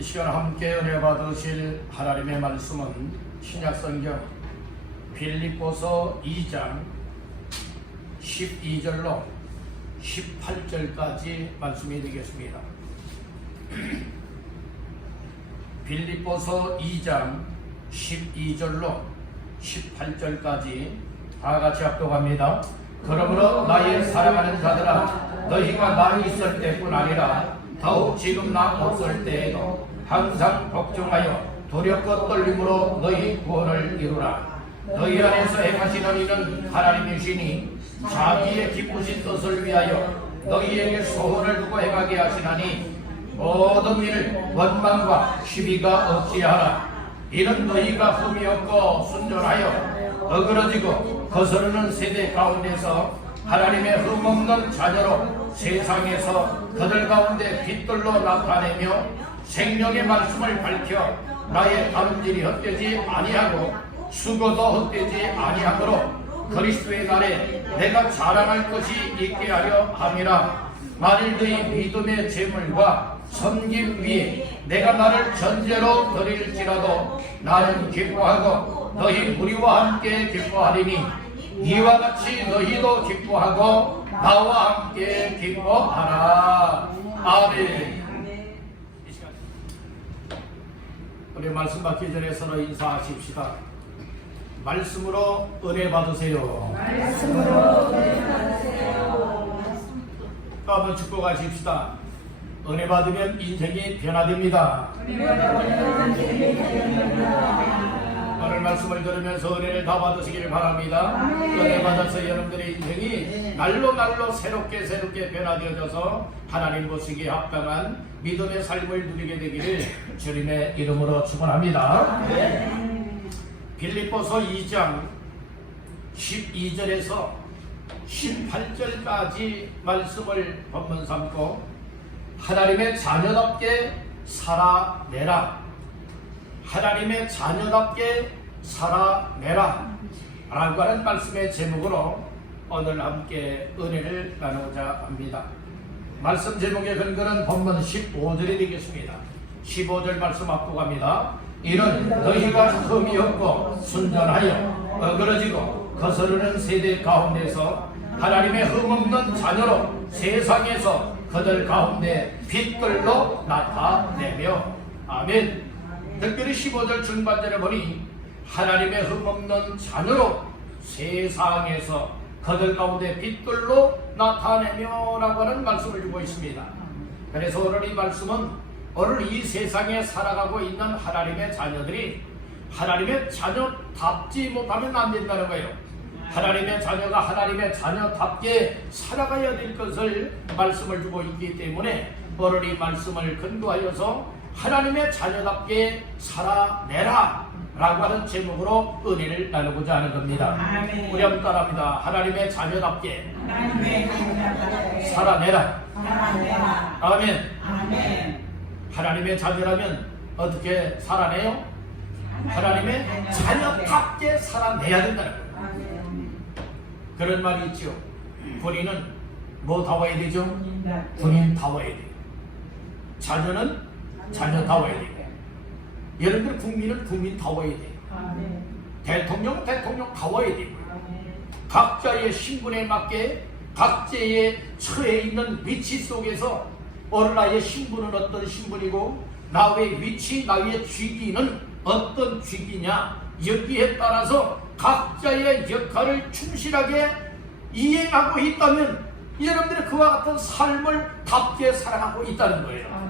이 시간 함께 은혜 받으실 하나님의 말씀은 신약성경 빌립보서 2장 12절로 18절까지 말씀이 되겠습니다. 빌립보서 2장 12절로 18절까지 다같이 합독합니다. 그러므로 나의 사랑하는 자들아, 너희가 나 있을 때뿐 아니라 더욱 지금 나 없을 때에도 항상 걱정하여 두렵고 떨림으로 너희 구원을 이루라. 너희 안에서 행하시는 이는 하나님이시니 자기의 기쁘신 뜻을 위하여 너희에게 소원을 두고 행하게 하시나니 모든 일을 원망과 시비가 없지하라. 이는 너희가 흠이 없고 순전하여 어그러지고 거스르는 세대 가운데서 하나님의 흠없는 자녀로 세상에서 그들 가운데 빛들로 나타내며 생명의 말씀을 밝혀 나의 다름질이 헛되지 아니하고 수고도 헛되지 아니하므로 그리스도의 날에 내가 자랑할 것이 있게 하려 함이라. 만일 너희 믿음의 재물과 섬김 위에 내가 나를 전제로 드릴지라도 나는 기뻐하고 너희 무리와 함께 기뻐하리니 이와 같이 너희도 기뻐하고 나와 함께 기뻐하라. 아멘. 우리 말씀 받기 전에 서로 인사하십시다. 말씀으로 은혜 받으세요. 말씀으로 은혜 받으세요. 또 한번 축복하십시다. 은혜 받으면 인생이 변화됩니다. 오늘 말씀을 들으면서 은혜를 다 받으시기를 바랍니다. 은혜 받아서 여러분들의 인생이 날로 새롭게 변화되어져서 하나님 보시기에 합당한 믿음의 삶을 누리게 되기를 주님의 이름으로 축원합니다. 빌립보서 2장 12절에서 18절까지 말씀을 본문 삼고 하나님의 자녀답게 살아내라, 하나님의 자녀답게 살아내라 라고 하는 말씀의 제목으로 오늘 함께 은혜를 나누고자 합니다. 말씀 제목의 근거는 본문 15절이 되겠습니다. 15절 말씀 합독합니다. 이는 너희가 흠이 없고 순전하여 어그러지고 거스르는 세대 가운데서 하나님의 흠없는 자녀로 세상에서 그들 가운데 빛들로 나타내며. 아멘. 특별히 15절 중반절에 보니 하나님의 흠없는 자녀로 세상에서 그들 가운데 빛들로 나타내며 라고 하는 말씀을 주고 있습니다. 그래서 오늘 이 말씀은 오늘 이 세상에 살아가고 있는 하나님의 자녀들이 하나님의 자녀답지 못하면 안 된다는 거예요. 하나님의 자녀가 하나님의 자녀답게 살아가야 될 것을 말씀을 주고 있기 때문에 오늘 이 말씀을 근거하여서 하나님의 자녀답게 살아내라 라고 하는 제목으로 은혜를 나누고자 하는 겁니다. 아멘. 우리 한번 따라합니다. 하나님의 자녀답게 살아내라. 아멘. 아멘. 하나님의 자녀라면 어떻게 살아내요? 하나님의 자녀답게 살아내야 된다는 거예요. 그런 말이 있죠. 군인은 뭐 다워야 되죠? 군인 다워야 돼요. 자녀는 자녀 다워야 되고, 여러분들 국민은 국민 다워야 돼요. 대통령은 대통령 다워야 되고, 각자의 신분에 맞게 각자의 처해 있는 위치 속에서 어느 나의 신분은 어떤 신분이고 나의 위치, 나의 직위는 어떤 직위냐, 여기에 따라서 각자의 역할을 충실하게 이행하고 있다면 여러분들이 그와 같은 삶을 답게 살아가고 있다는 거예요.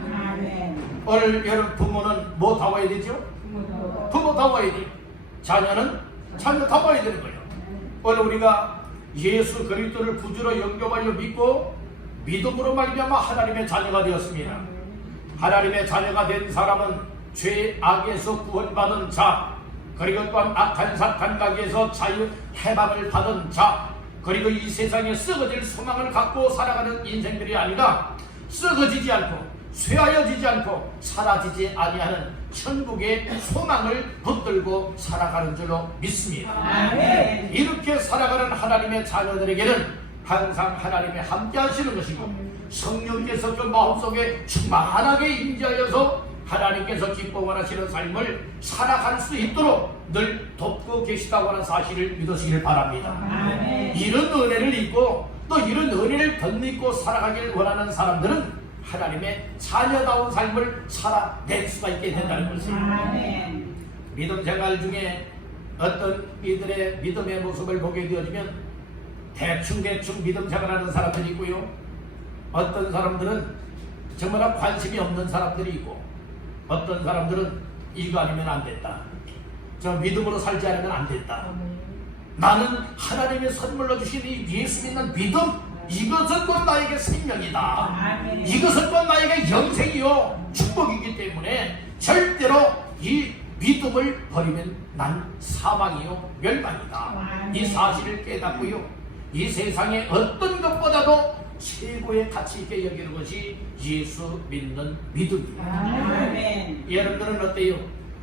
오늘 여러분 부모는 뭐 다워야 되죠? 부모 다워야 돼요. 자녀는 자녀 다워야 되는 거예요. 오늘 우리가 예수 그리스도를 구주로 영접하여 믿고 믿음으로 말미암아 하나님의 자녀가 되었습니다. 하나님의 자녀가 된 사람은 죄악에서 구원받은 자, 그리고 또한 악한 사탄 가게에서 자유 해방을 받은 자, 그리고 이 세상에 썩어질 소망을 갖고 살아가는 인생들이 아니라 썩어지지 않고 쇠하여지지 않고 사라지지 아니하는 천국의 소망을 붙들고 살아가는 줄로 믿습니다. 아멘. 이렇게 살아가는 하나님의 자녀들에게는 항상 하나님이 함께 하시는 것이고 성령께서 그 마음속에 충만하게 임재하여서 하나님께서 기뻐 원하시는 삶을 살아갈 수 있도록 늘 돕고 계시다고 하는 사실을 믿으시길 바랍니다. 아멘. 이런 은혜를 입고 또 이런 은혜를 덧입고 살아가길 원하는 사람들은 하나님의 자녀다운 삶을 살아낼 수가 있게 된다는 것을. 아멘. 믿음 생활 중에 어떤 이들의 믿음의 모습을 보게 되어지면 대충 믿음 생활하는 사람들이 있고요, 어떤 사람들은 정말 관심이 없는 사람들이 있고, 어떤 사람들은 이거 아니면 안 된다, 저 믿음으로 살지 않으면 안 된다, 나는 하나님의 선물로 주신 이 예수 믿는 믿음, 이것은 곧 나에게 생명이다, 이것은 곧 나에게 영생이요 축복이기 때문에 절대로 이 믿음을 버리면 난 사망이요 멸망이다, 이 사실을 깨닫고요, 이 세상의 어떤 것보다도 최고의 가치 있게 여기는 것이 예수 믿는 믿음입니다. 아멘. 여러분들은 어때요?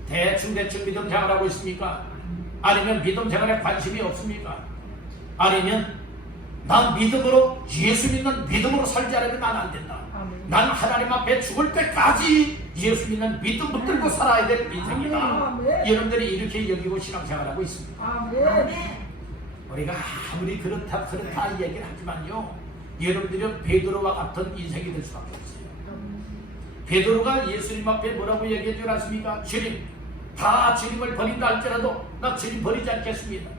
대충 믿음 생활하고 있습니까? 아니면 믿음 생활에 관심이 없습니까? 아니면 난 믿음으로, 예수 믿는 믿음으로 살지 않으면 난 안 된다, 난 하나님 앞에 죽을 때까지 예수 믿는 믿음 붙들고 살아야 될 인생이다, 여러분들이 이렇게 여기고 신앙생활하고 있습니다. 우리가 아무리 그렇다 얘기를 하지만요, 여러분들은 베드로와 같은 인생이 될 수밖에 없어요. 베드로가 예수님 앞에 뭐라고 얘기해 줄 않습니까? 주님, 다 주님을 버린다 할지라도 나 주님 버리지 않겠습니다.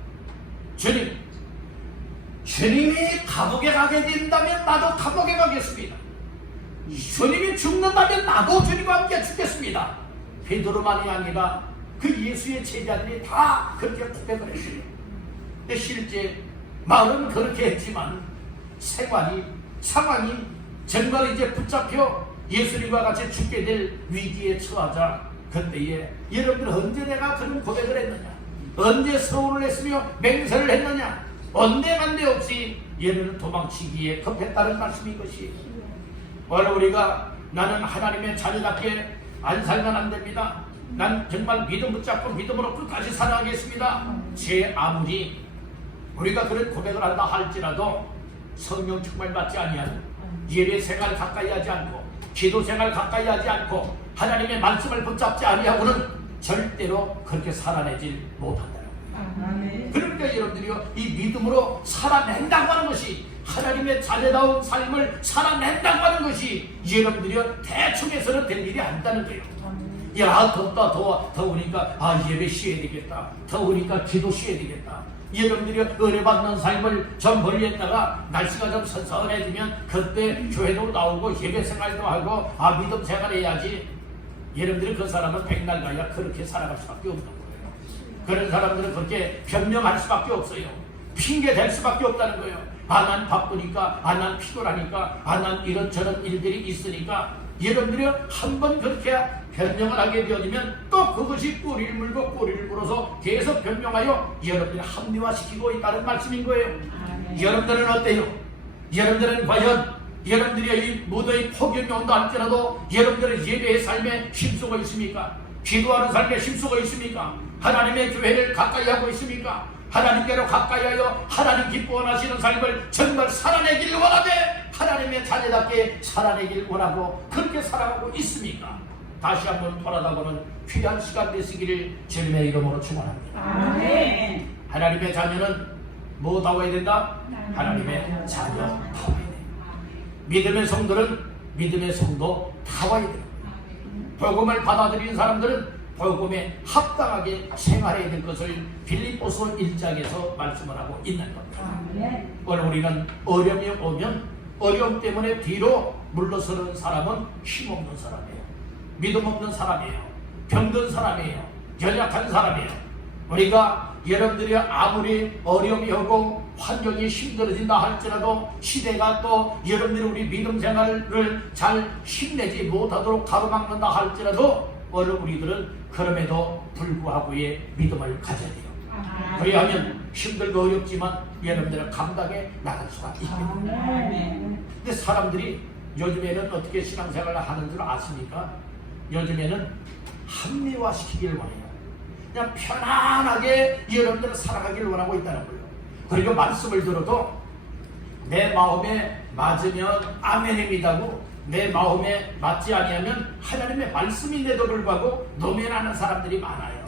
주님이 감옥에 가게 된다면 나도 감옥에 가겠습니다. 주님이 죽는다면 나도 주님과 함께 죽겠습니다. 베드로만이 아니라 그 예수의 제자들이 다 그렇게 고백을 했어요. 근데 실제 말은 그렇게 했지만 상황이 정말 이제 붙잡혀 예수님과 같이 죽게 될 위기에 처하자, 그때에 여러분들 언제 내가 그런 고백을 했느냐, 언제 서울을 했으며 맹세를 했느냐, 언제간데 없이 얘는 도망치기에 급했다는 말씀인 것이. 오늘 우리가 나는 하나님의 자녀답게 안 살면 안 됩니다. 난 정말 믿음 붙잡고 믿음으로 끝까지 살아가겠습니다. 제 아무리 우리가 그런 고백을 한다 할지라도 성령 충만 받지 아니하는 예배 생활 가까이 하지 않고 기도 생활 가까이 하지 않고 하나님의 말씀을 붙잡지 아니하고는 절대로 그렇게 살아내질 못한다. 그러니까 여러분들이요, 이 믿음으로 살아낸다고 하는 것이, 하나님의 자녀다운 삶을 살아낸다고 하는 것이 여러분들이요 대충해서는 될 일이 아니다는 거예요. 야, 덥다, 더우니까 예배 쉬어야 되겠다, 더우니까 기도 쉬어야 되겠다. 여러분들이 은혜 받는 삶을 좀 벌리했다가 날씨가 좀 선선해지면 그때 교회도 나오고 예배 생활도 하고 믿음 생활해야지. 여러분들이 그 사람은 백날 가야 그렇게 살아갈 수밖에 없는 거예요. 그런 사람들은 그렇게 변명할 수밖에 없어요. 핑계 댈 수밖에 없다는 거예요. 난 바쁘니까, 난 피곤하니까, 난 이런저런 일들이 있으니까. 여러분들이 한번 그렇게 변명을 하게 되어지면 또 그것이 뿌리를 물고 뿌리를 물어서 계속 변명하여 여러분들이 합리화시키고 있다는 말씀인 거예요. 여러분들은 어때요? 여러분들은 과연 여러분들이 이 무더위 폭염이 온다 할지라도 여러분들은 예배의 삶에 힘쓰고 있습니까? 기도하는 삶에 힘쓰고 있습니까? 하나님의 교회를 가까이 하고 있습니까? 하나님께로 가까이 하여 하나님 기뻐 원하시는 삶을 정말 살아내길 원하되 하나님의 자녀답게 살아내길 원하고 그렇게 살아가고 있습니까? 다시 한번 돌아다보는 귀한 시간 되시기를 주님의 이름으로 축원합니다. 아멘. 하나님의 자녀는 뭐 다워야 된다? 하나님의 자녀 다워야 된다. 믿음의 성도는 믿음의 성도 다워야 된다. 복음을 받아들이는 사람들은 복음에 합당하게 생활해야 될 것을 빌립보서 1장에서 말씀을 하고 있는 겁니다. 오늘 우리는 어려움이 오면 어려움 때문에 뒤로 물러서는 사람은 힘없는 사람이에요. 믿음 없는 사람이에요. 병든 사람이에요. 연약한 사람이에요. 우리가 여러분들이 아무리 어려움이 오고 환경이 힘들어진다 할지라도 시대가 또 여러분들이 우리 믿음 생활을 잘 힘내지 못하도록 가로막는다 할지라도 오늘 우리들은 그럼에도 불구하고의 믿음을 가져야 돼요. 그래야하면 힘들고 어렵지만 여러분들은 감당해 나갈 수가 있습니다. 근데 사람들이 요즘에는 어떻게 신앙생활을 하는 줄 아십니까? 요즘에는 합리화시키길 원해요. 그냥 편안하게 여러분들은 살아가길 원하고 있다는 거예요. 그리고 말씀을 들어도 내 마음에 맞으면 아멘입니다고 내 마음에 맞지 아니하면 하나님의 말씀인데도 불구하고 노면하는 사람들이 많아요.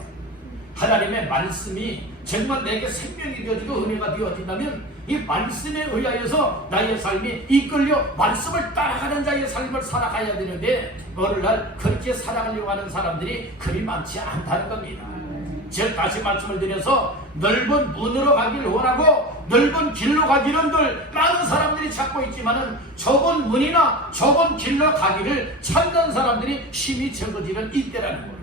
하나님의 말씀이 정말 내게 생명이 되어지고 은혜가 되어진다면 이 말씀에 의하여서 나의 삶이 이끌려 말씀을 따라가는 자의 삶을 살아가야 되는데 오늘날 그렇게 살아가려고 하는 사람들이 그리 많지 않다는 겁니다. 즉 다시 말씀을 드려서 넓은 문으로 가기를 원하고 넓은 길로 가기는 늘 많은 사람들이 찾고 있지만은 좁은 문이나 좁은 길로 가기를 찾는 사람들이 힘이 적어지는 이때라는 거예요.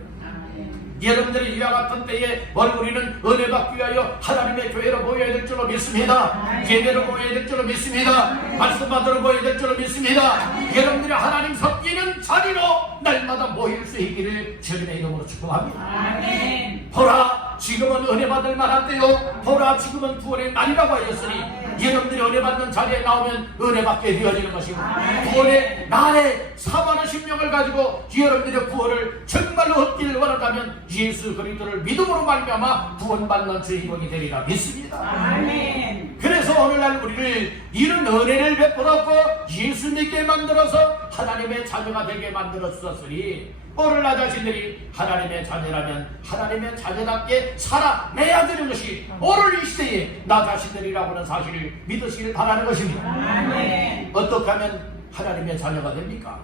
여러분들이 이와 같은 때에 우리는 은혜 받기 위하여 하나님의 교회로 모여야 될 줄로 믿습니다. 예배로 모여야 될 줄로 믿습니다. 말씀 받으러 모여야 될 줄로 믿습니다. 여러분들이 하나님 섞이는 자리로 날마다 모일 수 있기를 주님의 이름으로 축복합니다. 아멘. 보라 지금은 은혜 받을 만한 때요 보라 지금은 구원의 날이라고 하였으니 여러분들이 은혜 받는 자리에 나오면 은혜 받게 되어지는 것이고 구원의 날에 사망의 심령을 가지고 여러분들의 구원을 정말로 얻기를 원한다면 예수 그리스도를 믿음으로 말미암아 구원받는 주인공이 되리라 믿습니다. 아멘. 그래서 오늘날 우리를 이런 은혜를 베풀었고 예수 믿게 만들어서 하나님의 자녀가 되게 만들어 주셨으니 오늘날 자신들이 하나님의 자녀라면 하나님의 자녀답게 살아내야 되는 것이 오늘 이 시대에 나 자신들이라고 하는 사실을 믿으시길 바라는 것입니다. 아멘. 어떻게 하면 하나님의 자녀가 됩니까?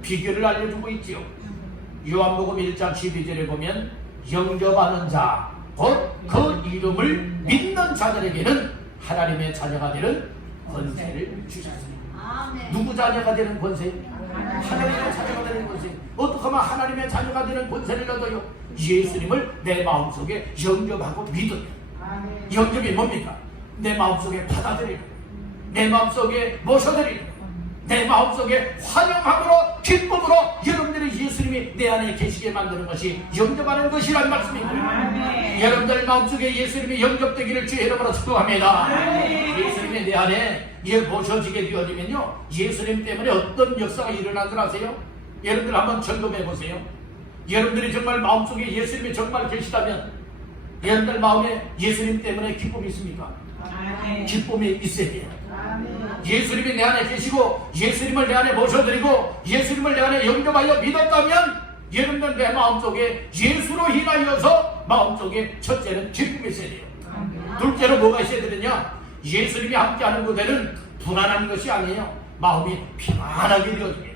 비결을 알려주고 있지요. 요한복음 1장 12절에 보면 영접하는 자, 곧 그 이름을 믿는 자들에게는 하나님의 자녀가 되는 권세를 주셨습니다. 누구 자녀가 되는 권세? 하나님의 자녀가 되는 권세. 어떻게 하면 하나님의 자녀가 되는 권세를 얻어요? 예수님을 내 마음속에 영접하고 믿으면. 영접이 뭡니까? 내 마음속에 받아들이는, 내 마음속에 모셔드리는, 내 마음속에 환영함으로 기쁨으로 여러분들이 예수님이 내 안에 계시게 만드는 것이 영접하는 것이란 말씀입니다. 여러분들 마음속에 예수님이 영접되기를 주의 이름으로 축복합니다. 예수님이 내 안에 모셔지게 되어지면요 예수님 때문에 어떤 역사가 일어난 줄 아세요? 여러분들 한번 점검해 보세요. 여러분들이 정말 마음속에 예수님이 정말 계시다면 여러분들 마음에 예수님 때문에 기쁨이 있습니까? 기쁨이 있어야 돼요. 예수님이 내 안에 계시고 예수님을 내 안에 모셔드리고 예수님을 내 안에 영접하여 믿었다면 여러분들 내 마음속에 예수로 인하여서 마음속에 첫째는 기쁨이 있어야 돼요. 둘째로 뭐가 있어야 되느냐? 예수님이 함께하는 곳에는 불안한 것이 아니에요. 마음이 평안하게 되어집니다.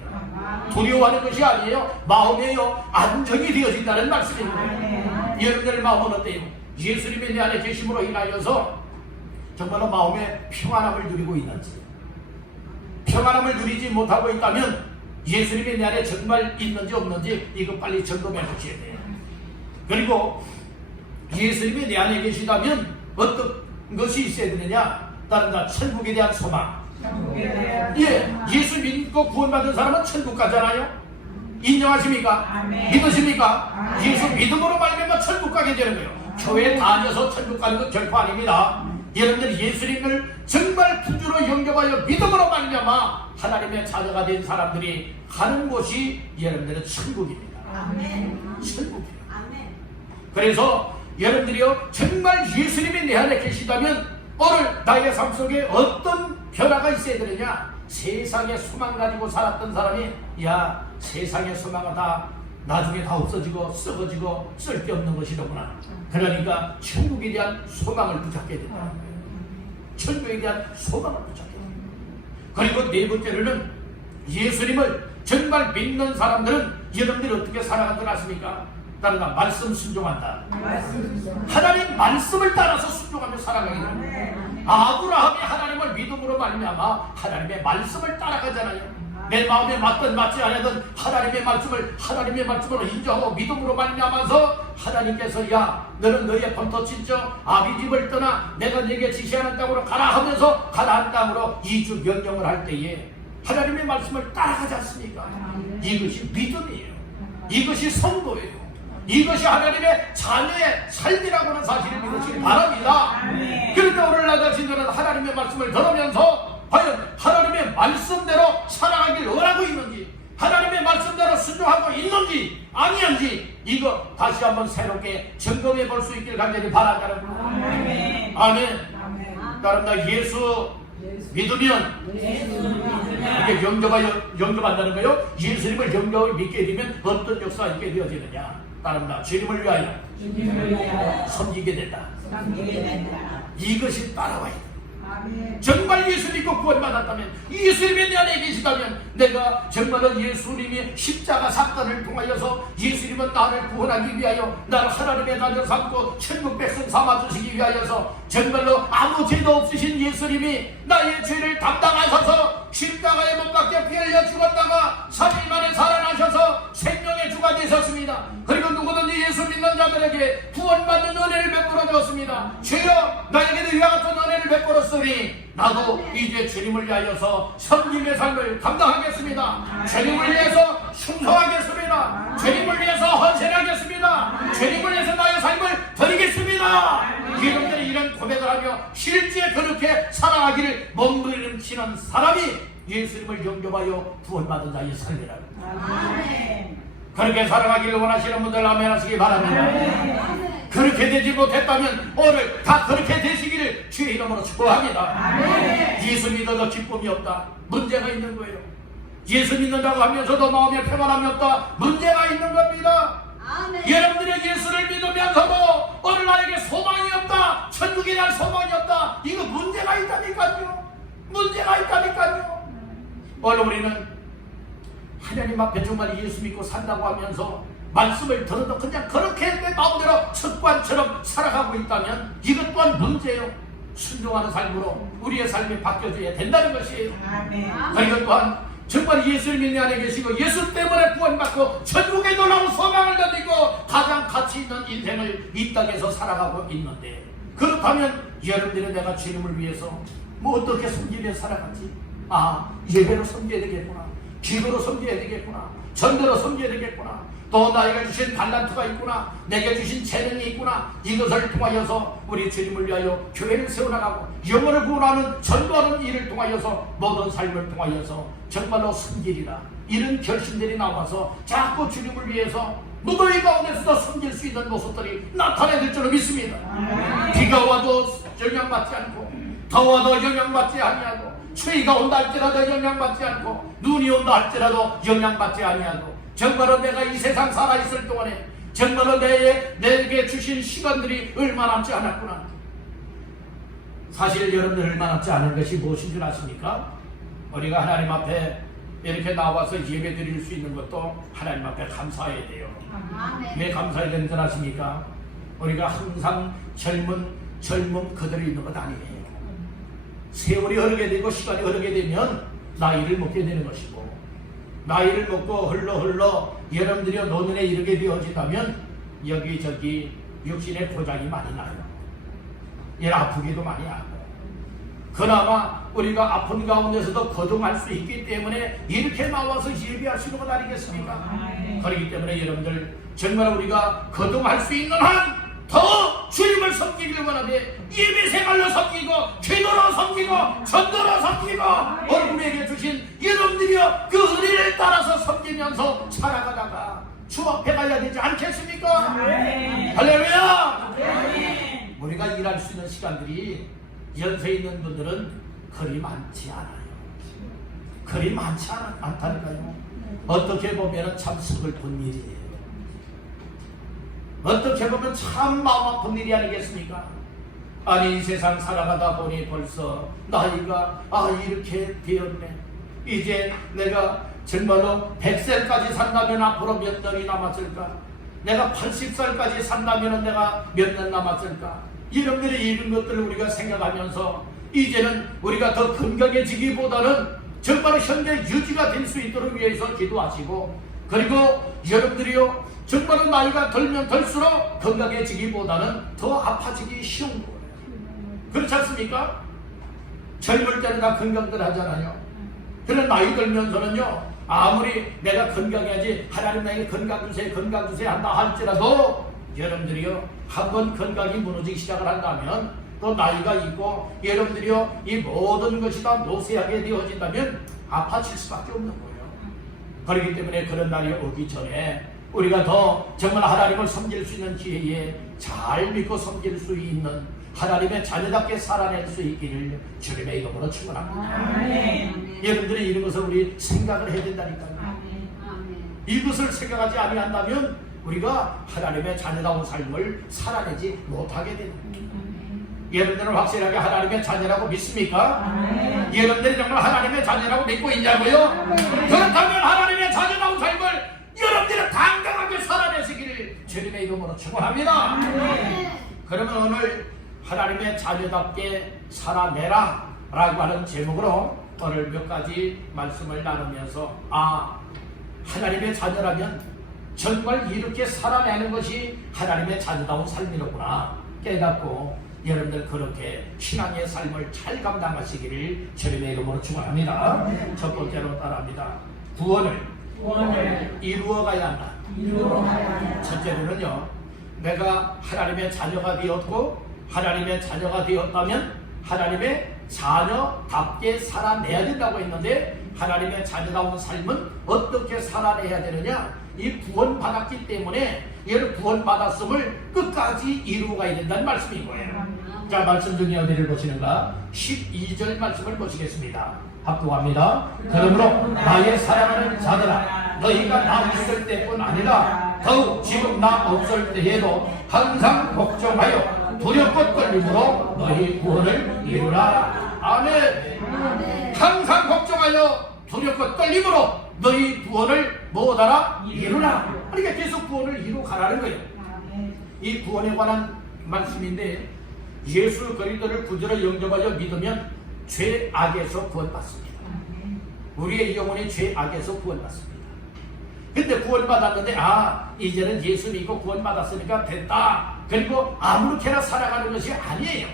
두려워하는 것이 아니에요. 마음에요 안정이 되어진다는 말씀입니다. 여러분들 마음은 어때요? 예수님이 내 안에 계심으로 인하여서 정말로 마음에 평안함을 누리고 있는지, 평안함을 누리지 못하고 있다면 예수님이 내 안에 정말 있는지 없는지 이거 빨리 점검해 보셔야 돼요. 그리고 예수님이 내 안에 계시다면 어떤 것이 있어야 되느냐? 다른 다 천국에 대한 소망. 예수 믿고 구원받은 사람은 천국 가잖아요. 인정하십니까? 믿으십니까? 예수 믿음으로 말미암아 천국 가게 되는 거예요. 교회 다녀서 천국 가는 건 결코 아닙니다. 여러분들 예수님을 정말 구주로 영접하여 믿음으로 말미암아 하나님의 자녀가 된 사람들이 가는 곳이 여러분들의 천국입니다. 천국이에요. 그래서 여러분들이요 정말 예수님이 내 안에 계시다면 오늘 나의 삶 속에 어떤 변화가 있어야 되느냐? 세상의 소망 가지고 살았던 사람이 야 세상의 소망은 다 나중에 다 없어지고 썩어지고 쓸데없는 것이로구나. 그러니까 천국에 대한 소망을 붙잡게 된다. 천국에 대한 소망을 붙잡게 된다. 그리고 네 번째로는 예수님을 정말 믿는 사람들은 여러분들이 어떻게 살아가는 줄 아십니까? 다른 건 말씀 순종한다. 하나님 말씀을 따라서 순종하며 살아가게 됩니다. 아브라함이 하나님을 믿음으로 말미암아 하나님의 말씀을 따라가잖아요. 내 마음에 맞든 맞지 않든 하나님의 말씀으로 인정하고 믿음으로 말미암아서 하나님께서 야 너는 너의 본토 친척 아비 집을 떠나 내가 네게 지시하는 땅으로 가라 하면서 가나안 땅으로 이주 명령을 할 때에 하나님의 말씀을 따라가지 않습니까? 이것이 믿음이에요. 이것이 성도예요. 이것이 하나님의 자녀의 삶이라고 하는 사실을 믿으시기 바랍니다. 그런데 오늘 나 자신들은 하나님의 말씀을 들으면서 과연 하나님의 말씀대로 살아가길 원하고 있는지 하나님의 말씀대로 순종하고 있는지 아니한지 이거 다시 한번 새롭게 점검해 볼 수 있길 간절히 바란다는 거예요. 아멘. 다른 날 예수 믿으면 이게 영접한다는 거예요. 예수님을 믿게 되면 어떤 역사가 있게 되어지느냐. 따릅니다. 주님을 위하여 섬기게 된다. 이것이 따라와야 돼. 정말 예수 믿고 구원받았다면, 예수님이 내 안에 계시다면, 내가 정말로 예수님이 십자가 사건을 통하여서 예수님은 나를 구원하기 위하여 나를 하나님의 자녀 삼고 천국 백성 삼아주시기 위하여서 정말로 아무 죄도 없으신 예수님이 나의 죄를 담당하셔서 십자가에 못 박혀 피 흘려 죽었다가 3일 만에 살아나셔서 생명의 주가 되셨습니다. 그리고 누구든지 예수 믿는 자들에게 구원받는 은혜를 베풀어 주었습니다. 주여, 나에게도 이와 같은 은혜를 베풀었으니 나도 이제 주님을 위하여서 섬김의 삶을 감당하겠습니다. 주님을 위해서 충성하겠습니다. 주님을 위해서 헌신하겠습니다. 주님을 위해서 나의 삶을 드리겠습니다. 여러분들이 이런 고백을 하며 실제 그렇게 살아가기를 몸부림치는 사람이 예수님을 영접하여 구원받은 자의 삶이라고. 그렇게 살아가기를 원하시는 분들 아멘 하시기 바랍니다. 그렇게 되지 못했다면 오늘 다 그렇게 되시기를 주의 이름으로 축복합니다. 예수 믿어도 기쁨이 없다. 문제가 있는 거예요. 예수 믿는다고 하면서도 마음에 평안함이 없다. 문제가 있는 겁니다. 여러분들의 예수를 믿으면서도 오늘 나에게 소망이 없다. 천국에 대한 소망이 없다. 이거 문제가 있다니까요. 문제가 있다니까요. 오늘 우리는 하나님 앞에 정말 예수 믿고 산다고 하면서 말씀을 들어도 그냥 그렇게 내 마음대로 습관처럼 살아가고 있다면 이것 또한 문제예요. 순종하는 삶으로 우리의 삶이 바뀌어져야 된다는 것이에요. 그리고 또한 정말 예수님이 내 안에 계시고 예수 때문에 구원받고 천국에 놀라운 소망을 가지고 가장 가치 있는 인생을 이 땅에서 살아가고 있는데, 그렇다면 여러분들은 내가 주님을 위해서 뭐 어떻게 섬기며 살아가지? 예배로 섬겨야 되겠구나, 기도로 섬겨야 되겠구나, 전도로 섬겨야 되겠구나, 또 나에게 주신 달란트가 있구나, 내게 주신 재능이 있구나. 이것을 통하여서 우리 주님을 위하여 교회를 세워나가고 영혼을 구원하는 전도하는 일을 통하여서 모든 삶을 통하여서 정말로 섬기리라, 이런 결심들이 나와서 자꾸 주님을 위해서 무더위 가운데서도 섬길 수 있는 모습들이 나타나야 줄로 믿습니다. 비가 와도 영향받지 않고 더워도 영향받지 아니하고 추위가 온다 할지라도 영향받지 않고 눈이 온다 할지라도 영향받지 아니하고 정말로 내가 이 세상 살아있을 동안에 정말로 내게 주신 시간들이 얼마 남지 않았구나. 사실 여러분들 얼마 남지 않은 것이 무엇인 줄 아십니까? 우리가 하나님 앞에 이렇게 나와서 예배 드릴 수 있는 것도 하나님 앞에 감사해야 돼요. 왜 감사해야 되는 줄 아십니까? 우리가 항상 젊은 그대로 있는 것 아니에요. 세월이 흐르게 되고 시간이 흐르게 되면 나이를 먹게 되는 것이고, 나이를 먹고 흘러 여러분들이 노년에 이르게 되어진다면 여기저기 육신의 고장이 많이 나요. 아프기도 많이 하고, 그나마 우리가 아픈 가운데서도 거듭할 수 있기 때문에 이렇게 나와서 예배할 수 있는 것 아니겠습니까? 그렇기 때문에 여러분들 정말 우리가 거듭할 수 있는 한 더 주님을 섬기기를 원하되 예배 생활로 섬기고 기도로 섬기고 전도로 섬기고 우리에게 주신 여러분들이여 그 은혜를 따라서 섬기면서 살아가다가 주 앞에 가야 되지 않겠습니까? 할렐루야! 우리가 일할 수 있는 시간들이 연세 있는 분들은 그리 많지 않아요. 그리 많지 않다니까요. 어떻게 보면 참 슬픈 일이에요. 어떻게 보면 참 마음 아픈 일이 아니겠습니까? 아니, 이 세상 살아가다 보니 벌써 나이가 이렇게 되었네. 이제 내가 정말로 100세까지 산다면 앞으로 몇 년이 남았을까? 내가 80살까지 산다면 내가 몇 년 남았을까? 여러분들이 이런 것들을 우리가 생각하면서 이제는 우리가 더 건강해지기보다는 정말 현재 유지가 될 수 있도록 위해서 기도하시고, 그리고 여러분들이요 정말로 나이가 들면 들수록 건강해지기보다는 더 아파지기 쉬운 거예요. 그렇지 않습니까? 젊을 때는 다 건강들 하잖아요. 그런 나이 들면서는요, 아무리 내가 건강해야지 하나님 나에게 건강 주세요 한다 할지라도 여러분들이요 한번 건강이 무너지기 시작을 한다면, 또 나이가 있고 여러분들이요 이 모든 것이 다 노쇠하게 되어진다면 아파질 수밖에 없는 거예요. 그렇기 때문에 그런 날이 오기 전에 우리가 더 정말 하나님을 섬길 수 있는 기회에 잘 믿고 섬길 수 있는 하나님의 자녀답게 살아낼 수 있기를 주님의 이름으로 축원합니다. 여러분들이 이런 것을 우리 생각을 해야 된다니까요. 이것을 생각하지 아니한다면 우리가 하나님의 자녀다운 삶을 살아내지 못하게 됩니다. 여러분들은 확실하게 하나님의 자녀라고 믿습니까? 여러분들이 정말 하나님의 자녀라고 믿고 있냐고요? 그렇다면 하나님의 자녀다운 삶을 여러분들은 당당하게 살아내시기를 주님의 이름으로 축원합니다. 그러면 오늘 하나님의 자녀답게 살아내라 라고 하는 제목으로 오늘 몇 가지 말씀을 나누면서 하나님의 자녀라면 정말 이렇게 살아내는 것이 하나님의 자녀다운 삶이로구나 깨닫고 여러분들 그렇게 신앙의 삶을 잘 감당하시기를 주님의 이름으로 축원합니다. 첫 번째로 따라합니다. 구원을 이루어가야 한다. 첫째로는요, 내가 하나님의 자녀가 되었고 하나님의 자녀가 되었다면 하나님의 자녀답게 살아내야 된다고 했는데 하나님의 자녀다운 삶은 어떻게 살아내야 되느냐? 이 구원받았기 때문에 얘를 구원받았음을 끝까지 이루어가야 된다는 말씀인 거예요. 자, 말씀 중에 어디를 보시는가? 12절 말씀을 보시겠습니다. 합독합니다. 그러므로 나의 사랑하는 자들아, 너희가 나 있을 때뿐 아니라 더욱 지금 나 없을 때에도 항상 걱정하여 두렵고 떨림으로 너희 구원을 이루라. 아멘. 항상 걱정하여 두렵고 떨림으로 너희 구원을 뭐하라? 이루라. 그러니까 계속 구원을 이루가라는 거예요. 이 구원에 관한 말씀인데 예수 그리스도를 구주로 영접하여 믿으면 죄악에서 구원받습니다. 우리의 영혼이 죄악에서 구원받습니다. 근데 구원받았는데 이제는 예수 믿고 구원받았으니까 됐다. 그리고 아무렇게나 살아가는 것이 아니에요.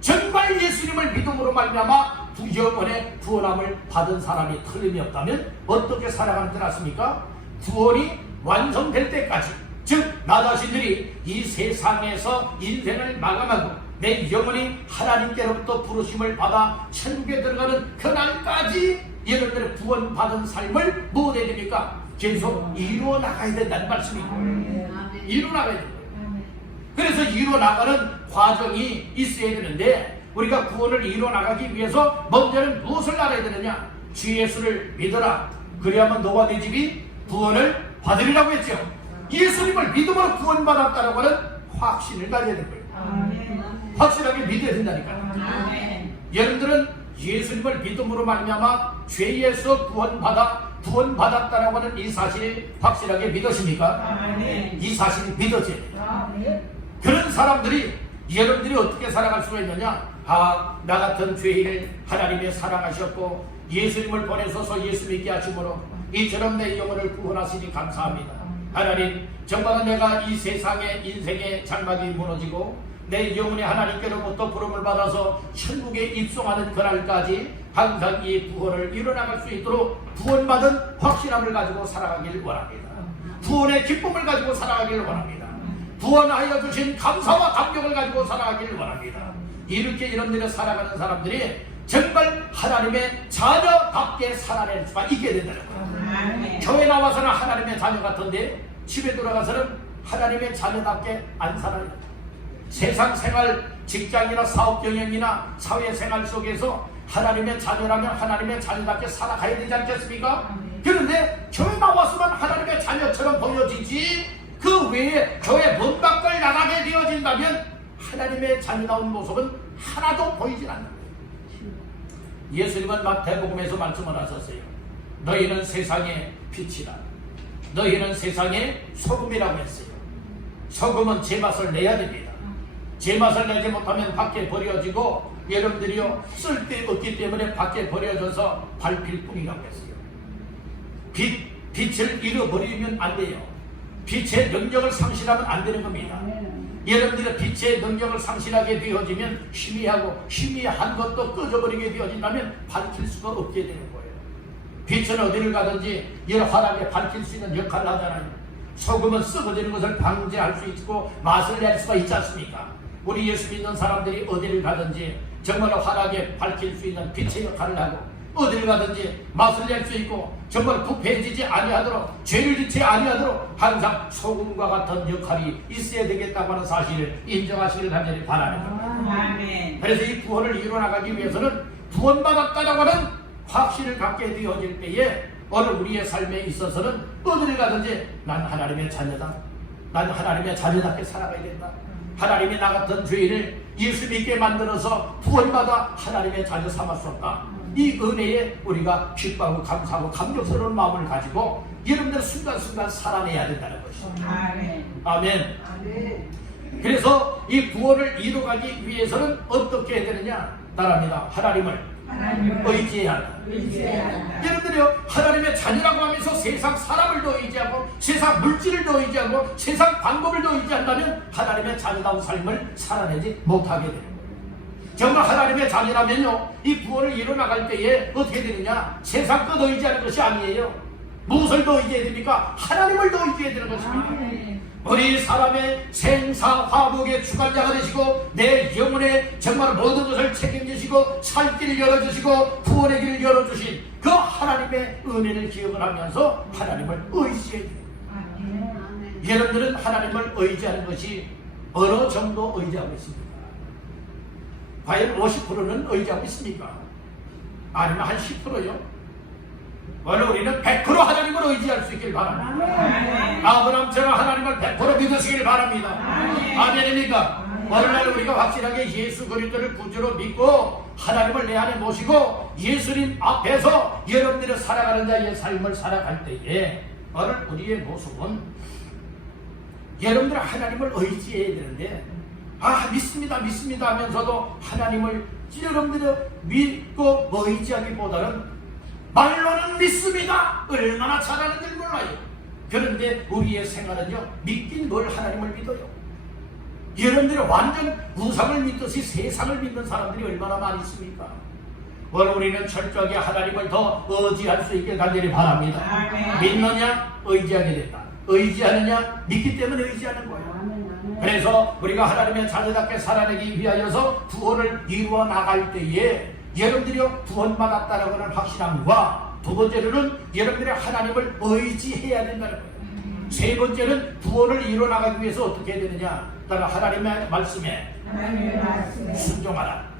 정말 예수님을 믿음으로 말미암아 영혼의 구원함을 받은 사람이 틀림이 없다면 어떻게 살아가는 줄 아십니까? 구원이 완성될 때까지, 즉 나 자신들이 이 세상에서 인생을 마감하고 내 영혼이 하나님께로부터 부르심을 받아 천국에 들어가는 그날까지 여러분들의 구원받은 삶을 뭐 해야 됩니까? 계속 이루어 나가야 된다는 말씀이고, 이루어 나가야 됩니다. 그래서 이루어 나가는 과정이 있어야 되는데 우리가 구원을 이루어 나가기 위해서 먼저는 무엇을 알아야 되느냐? 주 예수를 믿어라. 그래야만 너와 네 집이 구원을 받으리라고 했죠. 예수님을 믿음으로 구원받았다라고 하는 확신을 가져야 될 거예요. 확실하게 믿어야 된다니까요. 여러분들은 예수님을 믿음으로 말미암아 죄에서 구원받았다라고 하는 이 사실을 확실하게 믿으십니까? 이 사실이 믿어져야 돼요. 그런 사람들이 여러분들이 어떻게 살아갈 수가 있느냐? 나 같은 죄인을 하나님이 사랑하셨고 예수님을 보내셔서 예수 믿게 하심으로 이처럼 내 영혼을 구원하시니 감사합니다. 하나님, 정말 내가 이 세상의 인생의 장막이 무너지고 내 영혼이 하나님께로부터 부름을 받아서 천국에 입성하는 그날까지 항상 이 구원을 이뤄나갈 수 있도록 구원받은 확신함을 가지고 살아가길 원합니다. 구원의 기쁨을 가지고 살아가길 원합니다. 구원하여 주신 감사와 감격을 가지고 살아가길 원합니다. 이렇게 여러분들이 살아가는 사람들이 정말 하나님의 자녀답게 살아낼 수가 있게 된다는 거예요. 교회 나와서는 하나님의 자녀 같은데 집에 돌아가서는 하나님의 자녀답게 안 살아요. 세상 생활, 직장이나 사업 경영이나 사회생활 속에서 하나님의 자녀라면 하나님의 자녀답게 살아가야 되지 않겠습니까? 그런데 교회 나와서만 하나님의 자녀처럼 보여지지 그 외에 교회 문 밖을 나가게 되어진다면 하나님의 자녀다운 모습은 하나도 보이질 않는 거예요. 예수님은 마태복음에서 말씀을 하셨어요. 너희는 세상의 빛이라. 너희는 세상의 소금이라고 했어요. 소금은 제맛을 내야 됩니다. 제맛을 내지 못하면 밖에 버려지고 여러분들이요 쓸데없기 때문에 밖에 버려져서 밟힐 뿐이라고 했어요. 빛을 잃어버리면 안 돼요. 빛의 능력을 상실하면 안 되는 겁니다. 여러분들의 빛의 능력을 상실하게 되어지면 희미한 것도 꺼져버리게 되어진다면 밝힐 수가 없게 되는 거예요. 빛은 어디를 가든지 여러 환하게 밝힐 수 있는 역할을 하잖아요. 소금은 썩어지는 것을 방지할 수 있고 맛을 낼 수가 있지 않습니까? 우리 예수 믿는 사람들이 어디를 가든지 정말 환하게 밝힐 수 있는 빛의 역할을 하고 어딜 가든지 맛을 낼 수 있고 정말 부패해지지 아니하도록 죄를 짓지 아니하도록 항상 소금과 같은 역할이 있어야 되겠다고 하는 사실을 인정하시길 간절히 바랍니다. 아멘. 그래서 이 구원을 이루어나가기 위해서는 구원받았다라고 하는 확신을 갖게 되어질 때에 어느 우리의 삶에 있어서는 어딜 가든지 난 하나님의 자녀다. 난 하나님의 자녀답게 살아가야 된다. 하나님이 나 같은 죄인을 예수 믿게 만들어서 구원받아 하나님의 자녀 삼았었다. 이 은혜에 우리가 기뻐하고 감사하고 감격스러운 마음을 가지고 여러분들 순간순간 살아내야 된다는 것이죠. 아멘. 아멘. 그래서 이 구원을 이루어가기 위해서는 어떻게 해야 되느냐? 따라합니다. 하나님을 의지해야 한다. 여러분들이요, 하나님의 자녀라고 하면서 세상 사람을 더 의지하고 세상 물질을 더 의지하고 세상 방법을 더 의지한다면 하나님의 자녀다운 삶을 살아내지 못하게 되는 거예요. 정말 하나님의 자녀라면요, 이 구원을 이루어나갈 때에 어떻게 되느냐? 세상 것 의지하는 것이 아니에요. 무엇을 더 의지해야 됩니까? 하나님을 더 의지해야 되는 것입니다. 우리 사람의 생사화복의 주관자가 되시고 내 영혼에 정말 모든 것을 책임지시고 살 길을 열어주시고 구원의 길을 열어주신 그 하나님의 은혜를 기억을 하면서 하나님을 의지해야 됩니다. 여러분들은 하나님을 의지하는 것이 어느 정도 의지하고 있습니까? 과연 50%는 의지하고 있습니까? 아니면 한 10%요? 오늘 우리는 100% 하나님을 의지할 수 있길 바랍니다. 아브라함처럼 하나님을 100% 믿으시길 바랍니다. 아멘입니까? 오늘날 우리가 확실하게 예수 그리스도를 구주로 믿고 하나님을 내 안에 모시고 예수님 앞에서 여러분들이 살아가는 자의 삶을 살아갈 때에 오늘 우리의 모습은 여러분들 하나님을 의지해야 되는데 믿습니다 하면서도 하나님을 여러분들이 믿고 의지하기보다는 말로는 믿습니다. 얼마나 잘하는지 몰라요. 그런데 우리의 생활은요, 믿긴 뭘 하나님을 믿어요. 여러분들이 완전 우상을 믿듯이 세상을 믿는 사람들이 얼마나 많이 있습니까? 오늘 우리는 철저하게 하나님을 더 의지할 수 있게 간절히 바랍니다. 믿느냐? 의지하게 된다. 의지하느냐? 믿기 때문에 의지하는 거예요. 그래서 우리가 하나님의 자녀답게 살아내기 위하여서 구원을 이루어 나갈 때에 여러분들이 구원받았다라고 하는 확신함과 두 번째로는 여러분들이 하나님을 의지해야 된다는 거예요. 세 번째는 구원을 이루어나가기 위해서 어떻게 해야 되느냐? 따라 하나님의 말씀에 순종하라.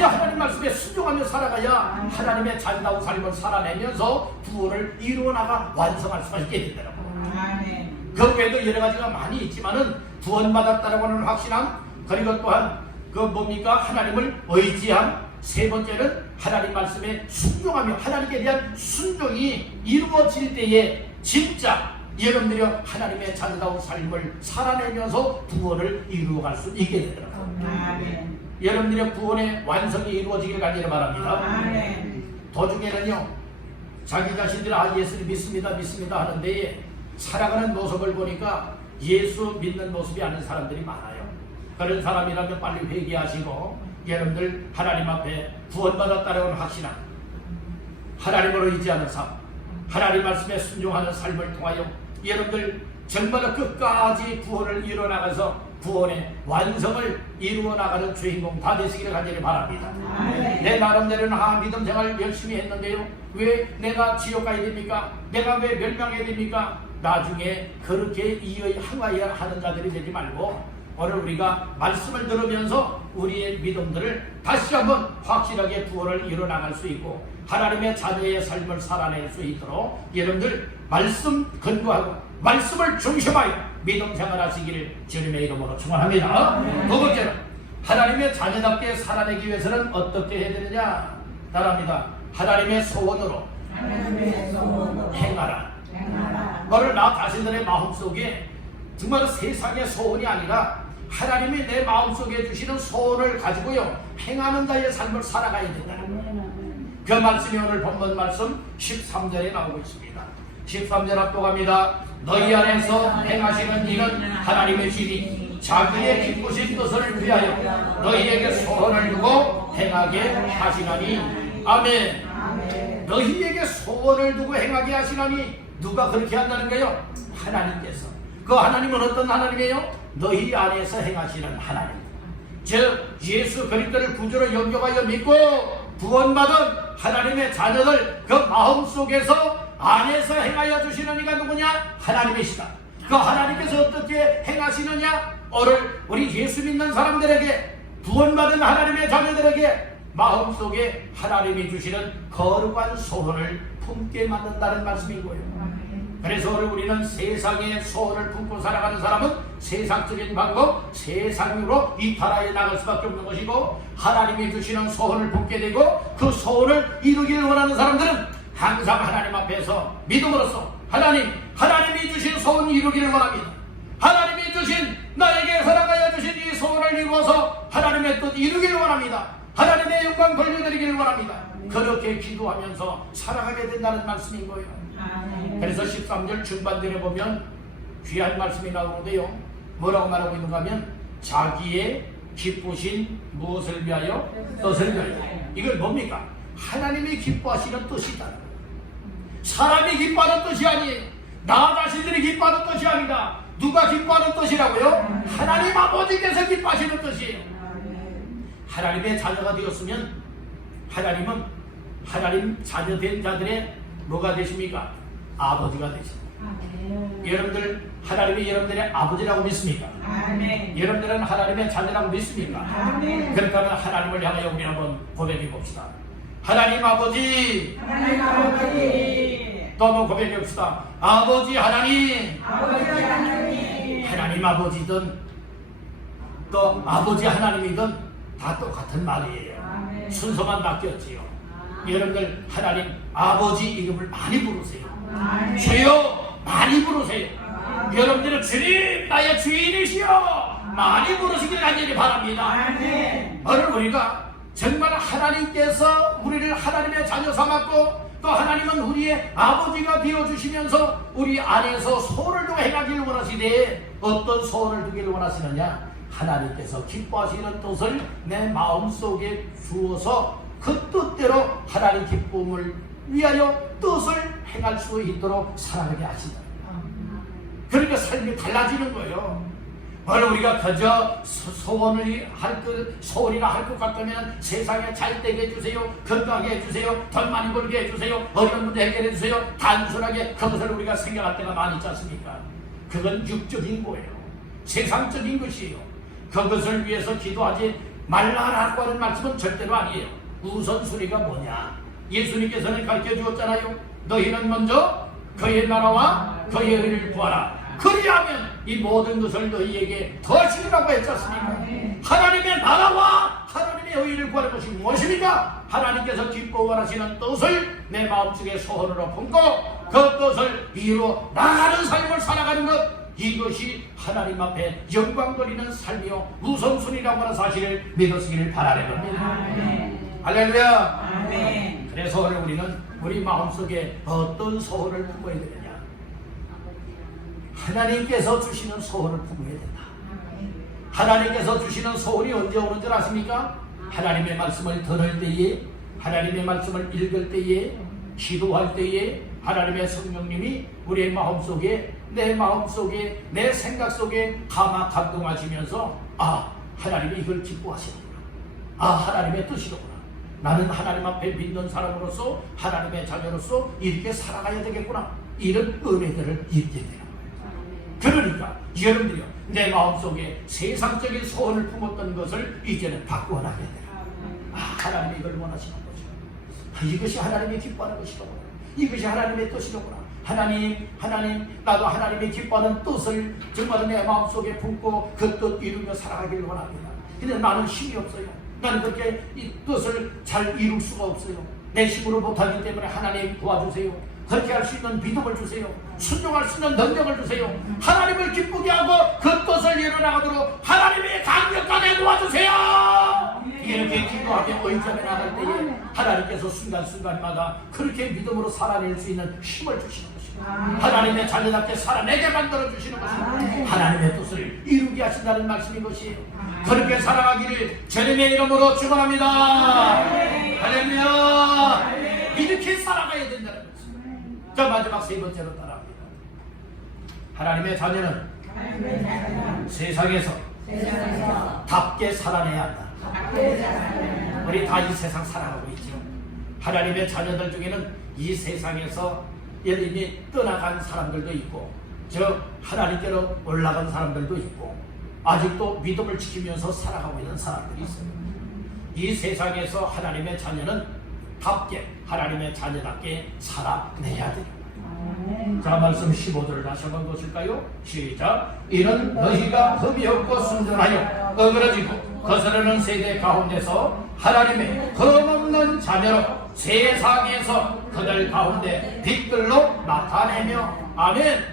하나님 말씀에 순종하며 살아가야 하나님의 자유다운 삶을 살아내면서 구원을 이루어나가 완성할 수가 있게 된다는 거예요. 그 외에도 여러 가지가 많이 있지만은 구원받았다라고 하는 확신함, 그리고 또한 그 뭡니까? 하나님을 의지함, 세 번째는 하나님 말씀에 순종하며 하나님께 대한 순종이 이루어질 때에 진짜 여러분들이 하나님의 자녀다운 삶을 살아내면서 구원을 이루어갈 수 있게 되더라고요. 여러분들의 구원의 완성이 이루어지길 간절히 바랍니다. 도중에는요, 자기 자신들이 예수를 믿습니다 하는데 살아가는 모습을 보니까 예수 믿는 모습이 아닌 사람들이 많아요. 그런 사람이라면 빨리 회개하시고 여러분들 하나님 앞에 구원받았다는 확신함, 하나님을 의지하는 삶, 하나님 말씀에 순종하는 삶을 통하여 여러분들 정말 끝까지 구원을 이루어나가서 구원의 완성을 이루어나가는 주인공 다 되시기를 간절히 바랍니다. 내 나름대로는 믿음 생활 열심히 했는데요, 왜 내가 지옥 가야 됩니까? 내가 왜 멸망해야 됩니까? 나중에 그렇게 항하여 하는 자들이 되지 말고 오늘 우리가 말씀을 들으면서 우리의 믿음들을 다시 한번 확실하게 구원을 이루어나갈 수 있고 하나님의 자녀의 삶을 살아낼 수 있도록 여러분들 말씀 근거하고 말씀을 중심하여 믿음 생활하시기를 주님의 이름으로 축원합니다. 두 번째는 하나님의 자녀답게 살아내기 위해서는 어떻게 해야 되느냐? 따라합니다. 하나님의 소원으로 행하라. 너를 나 자신들의 마음속에 정말 세상의 소원이 아니라 하나님이 내 마음속에 주시는 소원을 가지고요 행하는 자의 삶을 살아가야 된다는 거예요. 그 말씀이 오늘 본문 말씀 13절에 나오고 있습니다. 13절 압도갑니다. 너희 안에서 행하시는 일은 하나님의 신이 자기의 기쁘신 뜻을 위하여 너희에게 소원을 두고 행하게 하시나니. 아멘. 너희에게 소원을 두고 행하게 하시나니 누가 그렇게 한다는 거예요? 하나님께서. 그 하나님은 어떤 하나님이에요? 너희 안에서 행하시는 하나님, 즉 예수 그리스도를 구주로 영접하여 믿고 구원받은 하나님의 자녀들 그 마음속에서 안에서 행하여 주시는 이가 누구냐? 하나님이시다. 그 하나님께서 어떻게 행하시느냐? 오늘 우리 예수 믿는 사람들에게 구원받은 하나님의 자녀들에게 마음속에 하나님이 주시는 거룩한 소원을 품게 만든다는 말씀인 거예요. 그래서 오늘 우리는 세상의 소원을 품고 살아가는 사람은 세상적인 방법, 세상으로 이탈하여 나갈 수밖에 없는 것이고, 하나님이 주시는 소원을 품게 되고 그 소원을 이루기를 원하는 사람들은 항상 하나님 앞에서 믿음으로써 하나님이 주신 소원을 이루기를 원합니다. 하나님이 주신 나에게 허락하여 주신 이 소원을 이루어서 하나님의 뜻 이루기를 원합니다. 하나님의 영광 돌려드리기를 원합니다. 그렇게 기도하면서 살아가게 된다는 말씀인 거예요. 그래서 13절 중반절에 보면 귀한 말씀이 나오는데요, 뭐라고 말하고 있는가 하면 자기의 기쁘신 무엇을 위하여? 뜻을 위하여. 이건 뭡니까? 하나님이 기뻐하시는 뜻이다. 사람이 기뻐하는 뜻이 아니에요. 나 자신들이 기뻐하는 뜻이 아니다. 누가 기뻐하는 뜻이라고요? 하나님 아버지께서 기뻐하시는 뜻이에요. 하나님의 자녀가 되었으면 하나님은 하나님 자녀 된 자들의 뭐가 되십니까? 아버지가 되십니다. 여러분들 하나님이 여러분들의 아버지라고 믿습니까? 여러분들은 하나님의 자녀라고 믿습니까? 그렇다면 하나님을 향하여 우리 한번 고백해 봅시다. 하나님 아버지, 또 한번 고백해 봅시다. 아버지 하나님, 하나님 아버지든 또 아버지 하나님이든 다 똑같은 말이에요. 순서만 바뀌었지요. 여러분들 하나님 아버지 이름을 많이 부르세요. 주여 많이 부르세요. 여러분들은 주님 나의 주인이시여 많이 부르시길 간절히 바랍니다. 오늘 우리가 정말 하나님께서 우리를 하나님의 자녀 삼았고 또 하나님은 우리의 아버지가 되어주시면서 우리 안에서 소원을 행하기를 원하시되 어떤 소원을 두기를 원하시느냐? 하나님께서 기뻐하시는 뜻을 내 마음속에 주어서 그 뜻대로 하나님 기쁨을 위하여 뜻을 행할 수 있도록 살아가게 하신다. 그러니까 삶이 달라지는 거예요. 오늘 우리가 그저 소원이나 할 것 같으면 세상에 잘 되게 해주세요, 건강하게 해주세요, 돈 많이 벌게 해주세요, 어려운 문제 해결해 주세요, 단순하게 그것을 우리가 생각할 때가 많이 있지 않습니까? 그건 육적인 거예요. 세상적인 것이에요. 그것을 위해서 기도하지 말라라고 하는 말씀은 절대로 아니에요. 우선순위가 뭐냐? 예수님께서는 가르쳐 주었잖아요. 너희는 먼저 그의 나라와 그의 의를 구하라. 그리하면 이 모든 것을 너희에게 더하시리라고 했지 않습니까? 하나님의 나라와 하나님의 의를 구하는 것이 무엇입니까? 하나님께서 기뻐 원하시는 뜻을 내 마음속에 소원으로 품고 그 뜻을 이루어 나가는 삶을 살아가는 것, 이것이 하나님 앞에 영광 돌리는 삶이요 우선순위라고 하는 사실을 믿으시기를 바라는 겁니다. 할렐루야. 그래서 오늘 우리는 우리 마음속에 어떤 소원을 품어야 되느냐? 하나님께서 주시는 소원을 품어야 된다. 하나님께서 주시는 소원이 언제 오는 줄 아십니까? 하나님의 말씀을 들을 때에, 하나님의 말씀을 읽을 때에, 기도할 때에 하나님의 성령님이 우리의 마음속에, 내 마음속에, 내 생각 속에 감동하시면서 하나님이 이걸 기뻐하시는구나. 하나님의 뜻이로구나. 나는 하나님 앞에 믿는 사람으로서 하나님의 자녀로서 이렇게 살아가야 되겠구나. 이런 은혜들을 잊게 되는 거예요. 그러니까 여러분들이요, 내 마음속에 세상적인 소원을 품었던 것을 이제는 바꾸어 나가야 돼요. 하나님이 이걸 원하시는 것이요. 이것이 하나님이 기뻐하는 것이로구나. 이것이 하나님의 뜻이로구나. 하나님, 나도 하나님의 기뻐하는 뜻을 정말 내 마음속에 품고 그 뜻 이루며 살아가기를 원합니다. 근데 나는 힘이 없어요. 나는 그렇게 이 뜻을 잘 이룰 수가 없어요. 내 힘으로 못하기 때문에 하나님 도와주세요. 그렇게 할 수 있는 믿음을 주세요. 순종할 수 있는 능력을 주세요. 하나님을 기쁘게 하고 그 뜻을 이뤄나가도록 하나님이 강력하게 도와주세요. 이렇게 기도하며 의점에 나갈 때에 하나님께서 순간순간마다 그렇게 믿음으로 살아낼 수 있는 힘을 주시는 것입니다. 하나님의 자녀답게 살아내게 만들어 주시는 것입니다. 하나님의 뜻을 이루게 하신다는 말씀인 것이에요. 그렇게 살아가기를 주님의 이름으로 축원합니다. 할렐루야. 이렇게 살아가야 된다는 것입니다. 자, 마지막 세 번째로 따라합니다. 하나님의 자녀는 세상에서 답게 살아내야 한다. 우리 다 이 세상 살아가고 있지요. 하나님의 자녀들 중에는 이 세상에서 이미 떠나간 사람들도 있고 저 하나님께로 올라간 사람들도 있고 아직도 믿음을 지키면서 살아가고 있는 사람들이 있어요. 이 세상에서 하나님의 자녀는 답게 하나님의 자녀답게 살아내야 돼요. 자, 말씀 15절을 다시 한번 보실까요? 시작. 이는 너희가 흠이 없고 순전하여 어그러지고 거스르는 세대 가운데서 하나님의 흠없는 자녀로 세상에서 그들 가운데 빛들로 나타내며 아멘.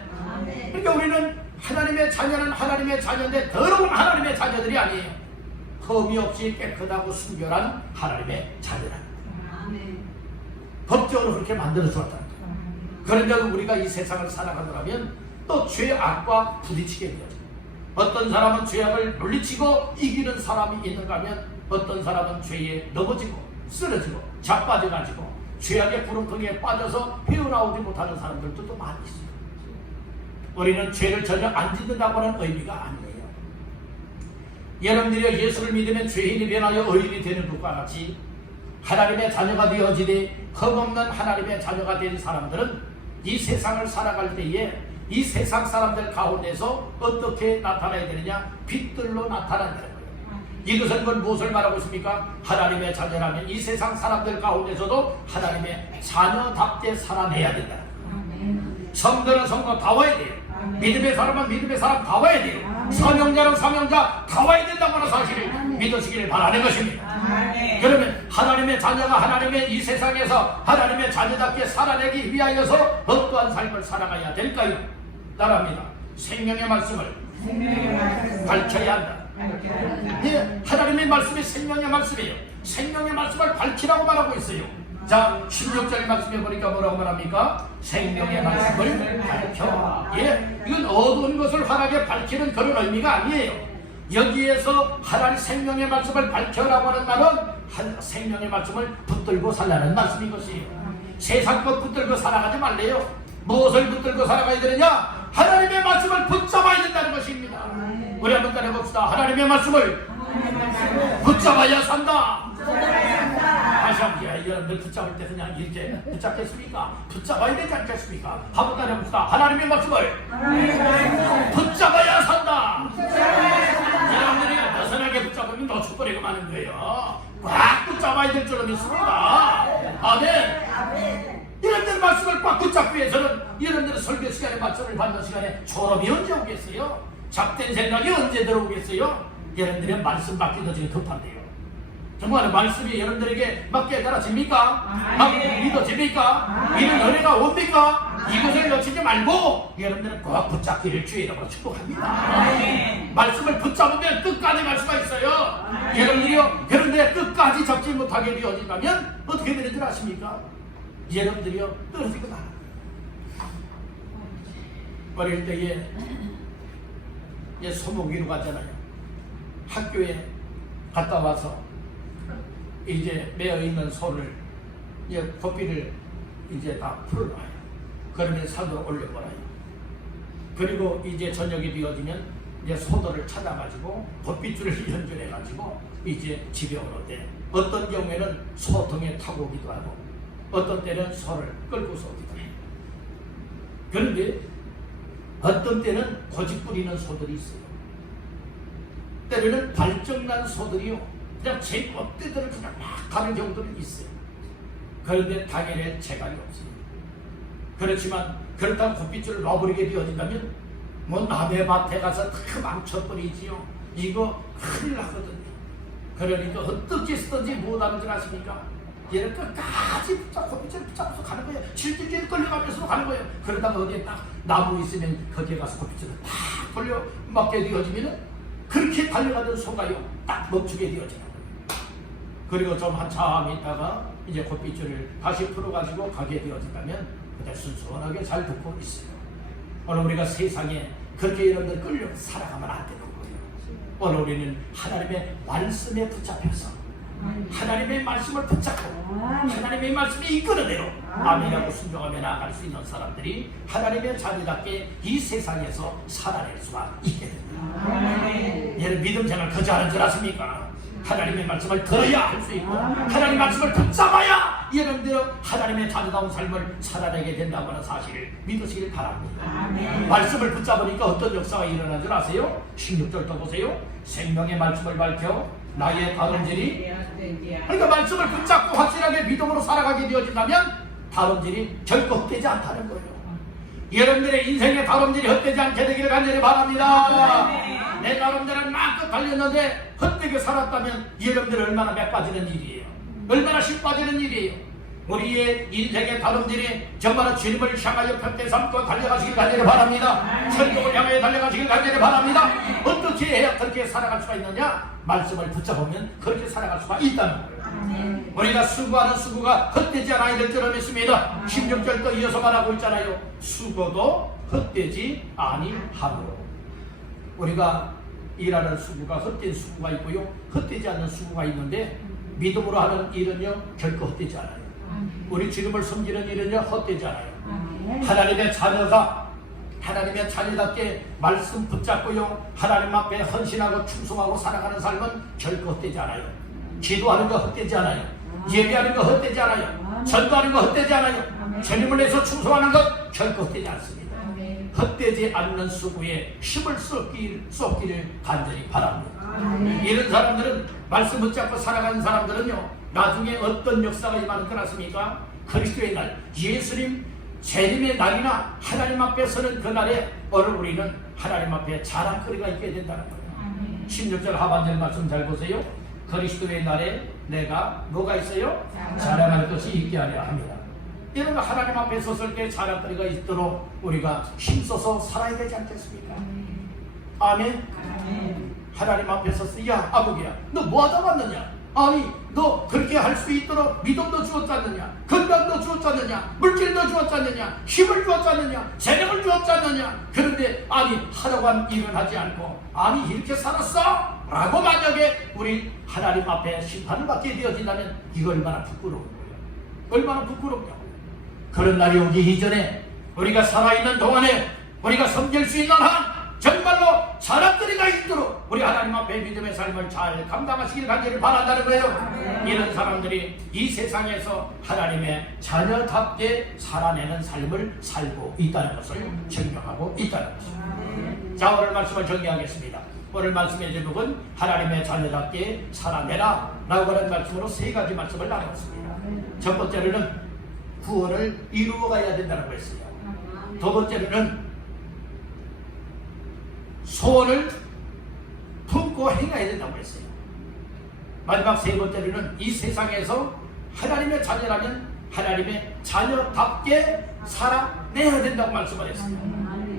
그러니까 우리는 하나님의 자녀는 하나님의 자녀인데 더러운 하나님의 자녀들이 아니에요. 흠이 없이 깨끗하고 순결한 하나님의 자녀라. 법적으로 그렇게 만들어 주었다. 그런데 우리가 이 세상을 살아가더라면 또 죄악과 부딪히게 되죠. 어떤 사람은 죄악을 물리치고 이기는 사람이 있는가 하면 어떤 사람은 죄에 넘어지고 쓰러지고 자빠져가지고 죄악의 구렁텅이에 빠져서 헤어나오지 못하는 사람들도 또 많이 있어요. 우리는 죄를 전혀 안 짓는다고 하는 의미가 아니에요. 여러분들이 예수를 믿으면 죄인이 변하여 의인이 되는 것과 같이 하나님의 자녀가 되어지되 흠없는 하나님의 자녀가 된 사람들은 이 세상을 살아갈 때에 이 세상 사람들 가운데서 어떻게 나타나야 되느냐? 빛들로 나타난다는 거예요. 이것은 무엇을 말하고 있습니까? 하나님의 자녀라면 이 세상 사람들 가운데서도 하나님의 자녀답게 살아내야 된다. 성도는 성도 다 와야 돼요. 믿음의 사람은 믿음의 사람 다 와야 돼요. 사명자는 사명자 다 와야 된다고 하는 사실을 믿으시기를 바라는 것입니다. 그러면 하나님의 자녀가 하나님의 이 세상에서 하나님의 자녀답게 살아내기 위하여서 어떠한 삶을 살아가야 될까요? 따라합니다. 생명의 말씀을 밝혀야 한다. 예, 하나님의 말씀이 생명의 말씀이에요. 생명의 말씀을 밝히라고 말하고 있어요. 자, 16절 말씀에 보니까 뭐라고 말합니까? 생명의 말씀을 밝혀. 예, 이건 어두운 것을 환하게 밝히는 그런 의미가 아니에요. 여기에서 하나님 생명의 말씀을 밝혀라고 하는 말은 생명의 말씀을 붙들고 살라는 말씀인 것이에요. 세상 것 붙들고 살아가지 말래요. 무엇을 붙들고 살아가야 되느냐? 하나님의 말씀을 붙잡아야 된다는 것입니다. 우리 한번 따라 해봅시다. 하나님의 말씀을 붙잡아야 산다. 다시 한번, 여러분들 붙잡을 때 그냥 이렇게 붙잡겠습니까? 붙잡아야 되지 않겠습니까? 한번 따라 해봅시다. 하나님의 말씀을 붙잡아야 산다. 여러분들이 벗어나게 붙잡으면 놓쳐버리고 마는 거예요. 꽉 붙잡아야 될 줄은 믿습니다. 아멘. 여러분들 말씀을 꽉 붙잡기 위해서는 여러분들의 설교 시간에 말씀을 받는 시간에 졸업이 언제 오겠어요? 잡된 생각이 언제 들어오겠어요? 여러분들의 말씀 받기도 지금 급한데요. 정말 말씀이 여러분들에게 막 깨달아집니까? 막 믿어집니까? 이런 은혜가 옵니까? 이것을 놓치지 말고 여러분들은 꼭 붙잡기를 주의 이름으로 축복합니다. 말씀을 붙잡으면 끝까지 갈 수가 있어요. 여러분들의 끝까지 잡지 못하게 되어진다면 어떻게 되는 줄 아십니까? 여러분들이요 떨어지고 나. 어릴 때에 소목이로 갔잖아요. 학교에 갔다 와서 이제 매어 있는 소를 고삐를 이제 다 풀어놔요. 그러면 산으로 올려버려요. 그리고 이제 저녁이 되어지면 이제 소들을 찾아가지고 고삐줄을 연결해가지고 이제 집에 오는데 어떤 경우에는 소통에 타고 오기도 하고 어떤 때는 소를 끌고서 오기도 해요. 그런데 어떤 때는 고집 부리는 소들이 있어요. 때로는 발정난 소들이요 그냥 제 멋대로 그냥 막 가는 경우들이 있어요. 그런데 당연히 재갈이 없어요. 그렇지만 그렇다고 고삐줄을 놔버리게 되어진다면 뭐 남의 밭에 가서 다 망쳐버리지요. 이거 큰일 나거든요. 그러니까 어떻게 쓰든지 못하는 줄 아십니까? 얘를 끝까지 고삐줄을 붙잡아서 가는 거예요. 질질 끌려가면서 가는 거예요. 그러다가 어디에 딱 나무 있으면 거기에 가서 고삐줄을 딱 돌려 맞게 되어지면 그렇게 달려가던 소가요 딱 멈추게 되어지는 거예요. 그리고 좀 한참 있다가 이제 고삐줄을 다시 풀어가지고 가게 되어진다면 그때 순수하게 잘 듣고 있어요. 오늘 우리가 세상에 그렇게 여러분들 끌려 살아가면 안 되는 거예요. 오늘 우리는 하나님의 말씀에 붙잡혀서 하나님의 말씀을 붙잡고 하나님의 말씀이 이끄는 대로 아멘하고 순종하며 나아갈 수 있는 사람들이 하나님의 자녀답게 이 세상에서 살아낼 수가 있게 됩니다. 여러분 믿음 생활 거저 하는 줄 아십니까? 하나님의 말씀을 들어야 할 수 있고 하나님의 말씀을 붙잡아야 여러분들 하나님의 자녀다운 삶을 살아내게 된다고 하는 사실을 믿으시길 바랍니다. 아멘. 말씀을 붙잡으니까 어떤 역사가 일어난 줄 아세요? 16절 또 보세요. 생명의 말씀을 밝혀 나의 다름질이, 그러니까 말씀을 붙잡고 확실하게 믿음으로 살아가게 되어진다면 다름질이 결코 헛되지 않다는 거예요. 여러분들의 인생의 다름질이 헛되지 않게 되기를 간절히 바랍니다. 내 나름대로 마음껏 달렸는데 헛되게 살았다면 여러분들 얼마나 매 빠지는 일이에요. 얼마나 심 빠지는 일이에요. 우리의 인생의 다름질이 정말 주님을 향하여 편대 삼고 달려가시길 간절히 바랍니다. 천국을 향하여 달려가시길 간절히 바랍니다. 어떻게 해야 그렇게 살아갈 수가 있느냐? 말씀을 붙잡으면 그렇게 살아갈 수가 있다는 거예요. 우리가 수고하는 수고가 헛되지 않아야 될 줄을 믿습니다. 16절도 이어서 말하고 있잖아요. 수고도 헛되지 아니하므로. 우리가 일하는 수고가 헛된 수고가 있고요, 헛되지 않는 수고가 있는데 믿음으로 하는 일은요 결코 헛되지 않아요. 우리 주님을 섬기는 일은요 헛되지 않아요. 하나님의 자녀가 하나님의 자녀답게 말씀 붙잡고요 하나님 앞에 헌신하고 충성하고 살아가는 삶은 결코 헛되지 않아요. 기도하는 거 헛되지 않아요. 예배하는 거 헛되지 않아요. 전도하는 거 헛되지 않아요. 주님을 위해서 충성하는 것 결코 헛되지 않습니다. 헛되지 않는 수고에 힘을 쏟기를 간절히 바랍니다. 이런 사람들은 말씀 붙잡고 살아가는 사람들은요 나중에 어떤 역사가 임하는 것 같습니까? 그리스도의 날, 예수님 재림의 날이나 하나님 앞에 서는 그날에 우리는 하나님 앞에 자랑거리가 있게 된다는 거예요. 16절 하반절 말씀 잘 보세요. 그리스도의 날에 내가 뭐가 있어요? 자랑할 것이 있게 하려 합니다. 이런 거 하나님 앞에 섰을 때 자랑거리가 있도록 우리가 힘써서 살아야 되지 않겠습니까? 아멘. 하나님 앞에 섰어. 야 아버지야 너 뭐하다 왔느냐? 아니 너 그렇게 할 수 있도록 믿음도 주었지 않느냐? 건강도 주었지 않느냐? 물질도 주었지 않느냐? 힘을 주었지 않느냐? 재력을 주었지 않느냐? 그런데 아니 하라고 한 일은 하지 않고 아니 이렇게 살았어? 라고 만약에 우리 하나님 앞에 심판을 받게 되어진다면 이거 얼마나 부끄러운 거예요. 얼마나 부끄럽냐고. 그런 날이 오기 이전에 우리가 살아있는 동안에 우리가 섬길 수 있는 한 정말로 자랑거리가 있도록 우리 하나님 앞에 믿음의 삶을 잘 감당하시길 간절히 바란다는 거예요. 이런 사람들이 이 세상에서 하나님의 자녀답게 살아내는 삶을 살고 있다는 것을 증명하고 있다는 것입니다. 자, 오늘 말씀을 정리하겠습니다. 오늘 말씀의 제목은 하나님의 자녀답게 살아내라 라고 하는 말씀으로 세 가지 말씀을 나눴습니다. 첫 번째로는 구원을 이루어가야 된다고 했어요. 두 번째로는 소원을 품고 행해야 된다고 했어요. 마지막 세 번째로는 이 세상에서 하나님의 자녀라면 하나님의 자녀답게 살아내야 된다고 말씀을 했어요.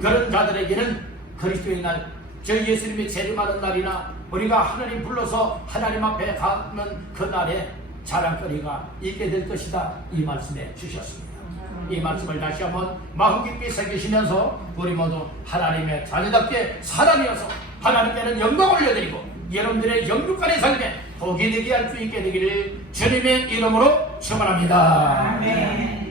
그런 자들에게는 그리스도의 날, 저 예수님이 재림하는 날이나 우리가 하나님 불러서 하나님 앞에 가는 그 날에 자랑거리가 있게 될 것이다, 이 말씀해 주셨습니다. 이 말씀을 다시 한번 마음 깊이 새기시면서 우리 모두 하나님의 자녀답게 살아내어서 하나님께는 영광 올려드리고 여러분들의 영육간의 삶에 복이 되게 할 수 있게 되기를 주님의 이름으로 축원합니다. 아멘.